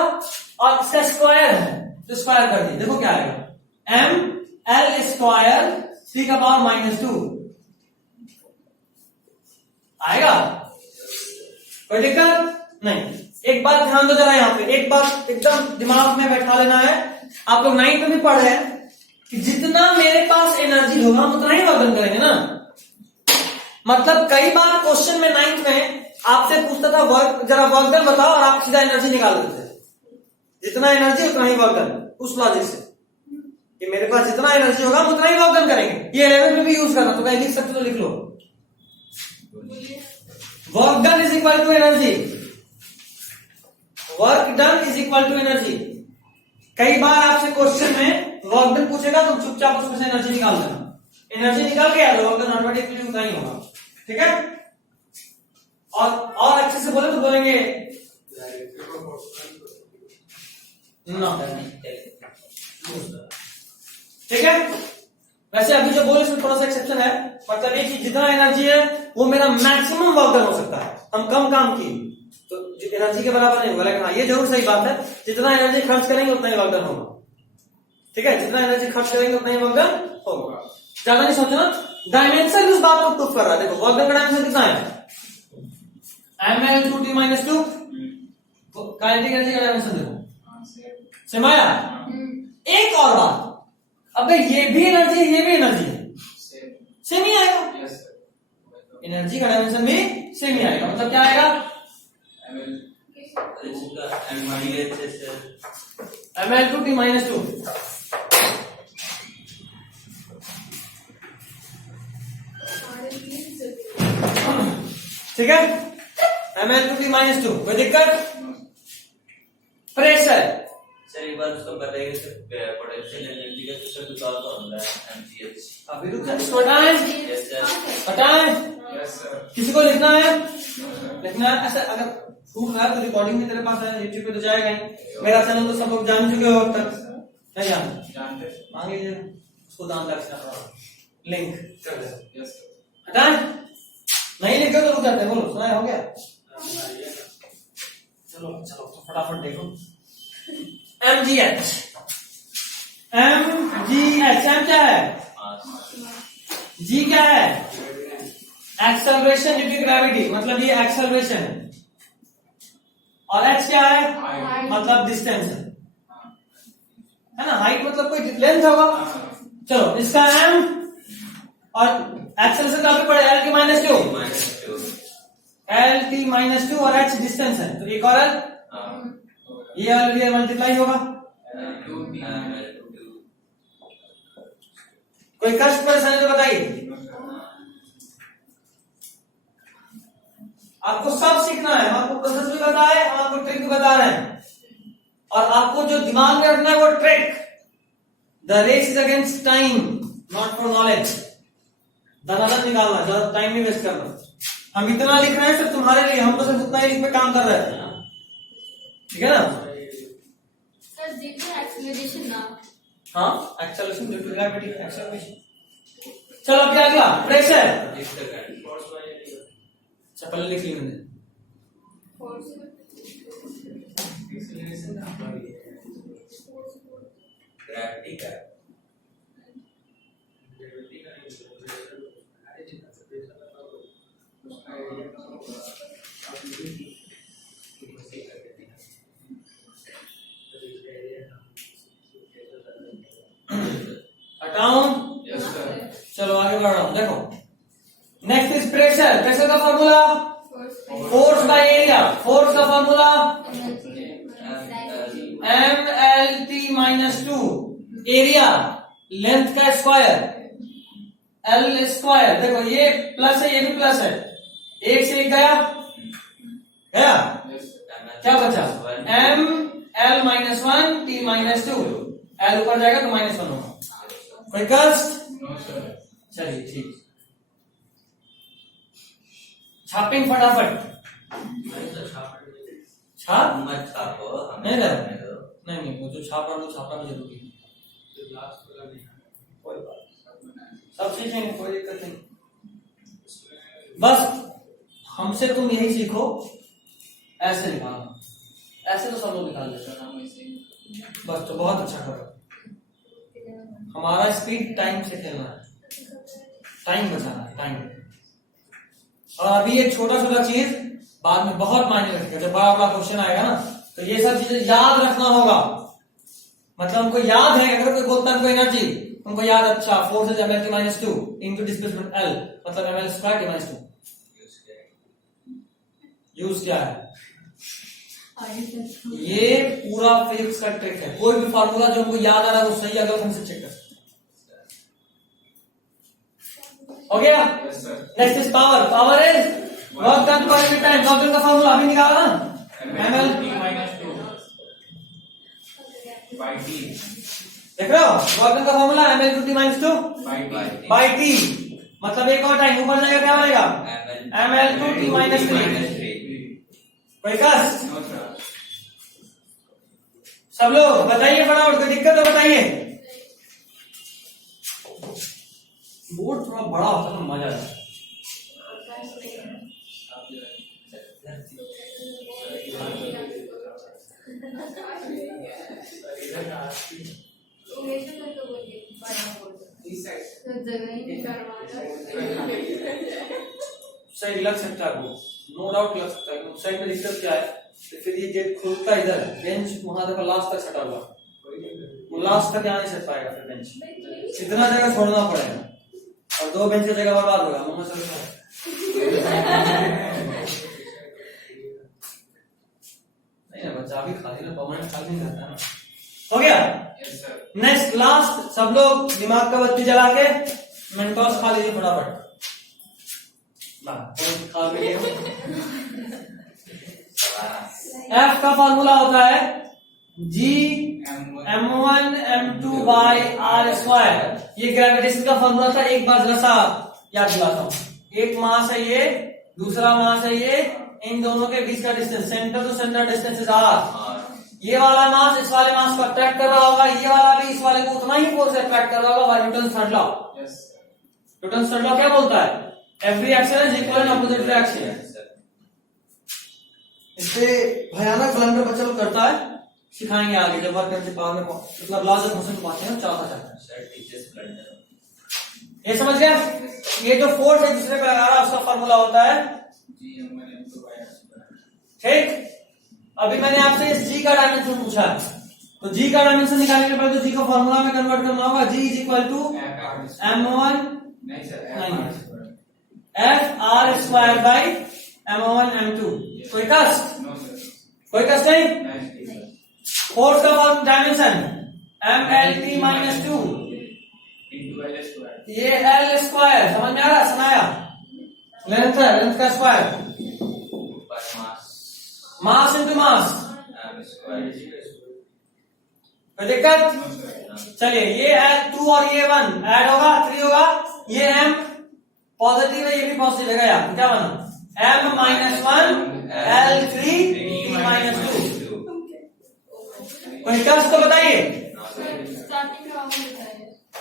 और इसका स्क्वायर है तो स्क्वायर कर दिया, देखो क्या आएगा, एम एल स्क्वायर टी का पावर -2 आएगा। कोई दिक्कत नहीं। एक बात ध्यान दो जरा, यहाँ पे एक बात एकदम दिमाग में बैठा लेना है, आप लोग 9th में भी पढ़ रहे हैं कि जितने जितना मेरे पास एनर्जी होगा हम उतना ही वर्क डन करेंगे ना। मतलब कई बार क्वेश्चन में 9th में आपसे पूछता था वर्क, जरा वर्क डन बताओ, और आप सीधा एनर्जी निकाल देते थे। जितना एनर्जी उतना ही वर्क डन, उस लॉजिक से कि मेरे पास जितना एनर्जी होगा हम उतना ही वर्क डन करेंगे। ये 11 में भी यूज करना, तो कहीं लिख सकते तो लिख लो। Work done is equal to energy, work done is equal to energy. कई बार आपसे क्वेश्चन में वर्क डन पूछेगा तो चुपचाप उसमें से एनर्जी निकाल देना। एनर्जी निकाल के याद वर्क डन ऑटोमेटिकली उतना ही होगा। ठीक है, और अच्छे से बोले तो बोलेंगे ना। ठीक है, वैसे अभी जो बोले उसमें थोड़ा सा एक्सेप्शन है। मतलब ये कि जितना एनर्जी है वो मेरा मैक्सिमम वर्क डन हो सकता है। हम कम काम की तो एनर्जी के बराबर नहीं होगा, लेकिन हाँ ये जरूर सही बात है, जितना एनर्जी खर्च करेंगे उतना ही वर्क डन होगा। ठीक है, जितना एनर्जी खर्च करेंगे उतना ही वर्क डन होगा। ज्यादा नहीं सोचना, डायमेंशन उस बात को प्रूफ कर रहा है। देखो वर्क डन का डायमेंशन कितना है, ml2t-2 काइनेटिक एनर्जी का डायमेंशन देखो सेम आया। एक और बात, अबे ये भी एनर्जी ये भी एनर्जी है, सेम ही आएगा। एनर्जी का डायमेंशन भी सेम ही आएगा। मतलब क्या आएगा, ml2t-2। ठीक है, ml2t-2, कोई दिक्कत। प्रेशर सर एक बार उसको बताइए सर, पोटेंशियल एनर्जी का तो सर निकाल पाऊंगा mgh। अभी रुक जा, इसको हटाएं। यस सर, हटाएं। Yes sir. किसी को लिखना है, लिखना है। ऐसा अगर छूट रहा है तो रिकॉर्डिंग भी तेरे पास है, यूट्यूब पे तो जाएगा ही। मेरा चैनल तो सब लोग जान चुके हो अब तक, नहीं जानते, मांग लीजिए उसको दान दक्षिणा लिंक कर दे। Yes sir. हटाएं, नहीं लिखे तो रुक जाते हैं। बोलो सुनाया हो गया, चलो चलो तो फटाफट देखो। mgh, mgh, m क्या है, g क्या है, एक्सेलरेशन ड्यू टू ग्रेविटी, मतलब ये एक्सेलरेशन है। और h क्या है, मतलब डिस्टेंस है ना। हाइट मतलब कोई लेंथ होगा। चलो इसका m और एक्सेलरेशन कहां पे पड़े, l t-2 और h डिस्टेंस है, तो एक और l, ये ऑलरेडी मल्टीप्लाई होगा। कोई कष्ट परेशानी तो बताइए। आपको सब सीखना है, हम आपको प्रोसेस भी बता रहे हैं, हम आपको ट्रिक भी बता रहे हैं। और आपको जो दिमाग में रखना है वो trick, the race is against time not for knowledge. धनाधन निकालना, ज्यादा टाइम नहीं वेस्ट करना। हम इतना लिख रहे हैं सिर्फ तुम्हारे लिए, हम तो सिर्फ उतना ही पे काम कर रहे हैं। ठीक है ना सर, एक्सेलरेशन ना, हाँ, acceleration due to gravity, acceleration. चलो अभी अगला प्रेशर। अच्छा पहले लिख ली मैंने। ग्रेविटी का हटाऊं, यस सर। चलो आगे बढ़ रहा हूं। देखो नेक्स्ट इज प्रेशर। प्रेशर का formula force by area. Force का फॉर्मूला mlt-2, एरिया लेंथ का स्क्वायर l स्क्वायर। देखो ये प्लस है, ये भी प्लस है, एक से एक गया, क्या बचा, m l-1 t-2, l ऊपर जाएगा तो -1 होगा। कोई कष्ट, नो सर। चलिए ठीक। छापिंग फटाफट, छाप मत छापो, नहीं हमें ना? छापने दो। नहीं वो जो छाप रहा है वो छापना भी जरूरी है। कोई बात, सब सीखेंगे, कोई दिक्कत नहीं। बस हमसे तुम यही सीखो, ऐसे निकालना। ऐसे तो सब लोग निकाल लेते हैं, बस तो बहुत अच्छा करो। हमारा स्पीड टाइम से खेलना है, टाइम बचाना है, टाइम। और अभी ये छोटा छोटा चीज बाद में बहुत मायने रखेगा। जब बड़ा बड़ा क्वेश्चन आएगा ना तो ये सब चीजें याद रखना होगा। मतलब हमको याद है, अगर कोई बोलता है हमको एनर्जी, उनको याद, अच्छा force is ml t minus 2 into displacement L, मतलब ml square t minus 2। Use क्या है? ये पूरा फिजिक्स का ट्रिक है। कोई भी फार्मूला जो उनको याद आ रहा है वो सही अगला हमसे चेक कर सकते हैं। हो गया? Yes, sir. Next is power. Power is work done per unit time. Work done का फार्मूला अभी निकाला ना, ml T minus 2 by T देख रहे हो? वर्क डन का formula ml to t minus 2 by T. by t, मतलब एक और टाइम ऊपर जाएगा क्या बनेगा? ml to t minus 3। कोई कस? No, sir. सब लोग बताइए फटाफट, कोई दिक्कत तो बताइए। बोर्ड थोड़ा बड़ा होता तो मजा आता। This side. सही लग सकता है वो, नो डाउट लग सकता है। साइड में दिक्कत क्या है? तो फिर ये गेट खुलता है इधर, बेंच वहां तक लास्ट तक सटा हुआ, वो लास्ट तक यहाँ नहीं सट पाएगा। फिर बेंच इतना जगह छोड़ना पड़ेगा और 2 बेंच की जगह बर्बाद होगा। मम्मा चल नहीं ना, बच्चा भी खाली ना, परमानेंट खाली नहीं रहता है ना। हो गया? Yes, sir. नेक्स्ट लास्ट, सब लोग दिमाग का बत्ती जला के मेंटोस खा लीजिए फटाफट। एफ का फॉर्मूला होता है G m1 m2 by R square. ये ग्रेविटेशन का फॉर्मूला था। एक बार जरा सा याद दिलाता हूँ। एक मास है ये, दूसरा मास है ये, इन दोनों के बीच का distance, centre to centre distance is R. ये वाला मास इस वाले मास को अट्रैक्ट कर रहा होगा, ये वाला भी इस वाले को उतना ही फोर्स अट्रैक्ट कर रहा होगा by Newton third law. Yes. Newton third law क्या बोलता है? Every action is equal and opposite reaction. इससे भयानक ब्लंडर बच्चा लोग करता है, सिखाएंगे आगे जब वर्क करने पावर में मतलब लॉज ऑफ मोशन को पहुंचे हैं चौथा चैप्टर। ये समझ गए? ये जो फोर्स है दूसरे पे लगा रहा है उसका फॉर्मूला होता है ठीक। अभी मैंने आपसे इस जी का डायमेंशन पूछा है, तो जी का डायमेंशन निकालने के बाद तो जी को फॉर्मूला में कन्वर्ट करना होगा। जी इज इक्वल टू m1 नहीं sir, f r square by m1 m2। कोई कष्ट? No, sir. कोई कष्ट नहीं? Nice. फोर्स का dimension mlt minus 2, Into L square. ये l स्क्वायर। समझ में आ रहा? सुनाया? लेंथ है, लेंथ का स्क्वायर, मास इंटू मास। कोई दिक्कत? No, sir. चलिए ये 2 और ये 1 ऐड होगा, 3 होगा। ये m पॉजिटिव है, ये भी पॉजिटिव है। यार क्या बना? m minus 1 l3 t minus 2। कोई कष्ट तो बताइए,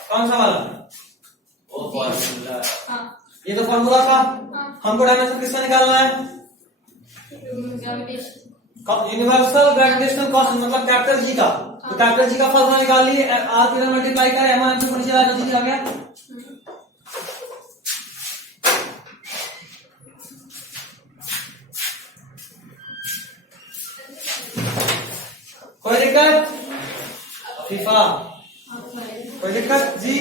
कौन सा वाला? ये तो फॉर्मूला था। हमको डायमेंशन किसका निकालना है? यूनिवर्सल ग्रेविटेशनल कांस्टेंट मतलब कैपिटल जी का। तो कैपिटल जी का फॉर्मूला निकाल लिए, आर की मल्टीप्लाई करें, m1 m2 नीचे आ गया। कोई दिक्कत? फीफा कोई दिक्कत जी?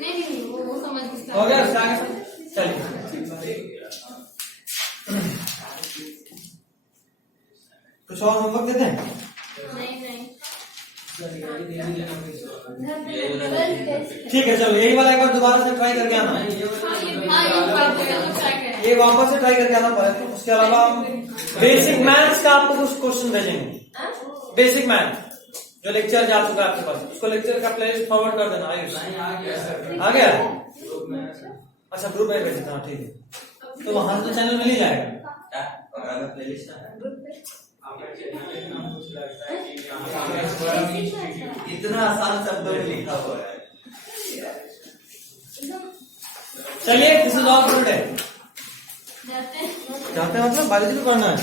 नहीं वो समझ हो गया? चलिए कुछ और होमवर्क देते हैं? ठीक है चलो यही वाला एक बार दोबारा से ट्राई करके आना। ये वापस से ट्राई करके आना पड़ेगा। उसके अलावा बेसिक मैथ्स का आपको कुछ क्वेश्चन भेजेंगे। बेसिक मैथ जो लेक्चर जा चुका है आपके पास, उसको लेक्चर का प्लेलिस्ट फॉरवर्ड कर देना। आयुष आ गया? अच्छा ग्रुप में भेज देना, ठीक है। तो वहां से चैनल मिल ही जाएगा। इतना आसान शब्दों में लिखा हुआ है। चलिए this is all for today. जाते हैं मतलब बायोलॉजी को पढ़ना है।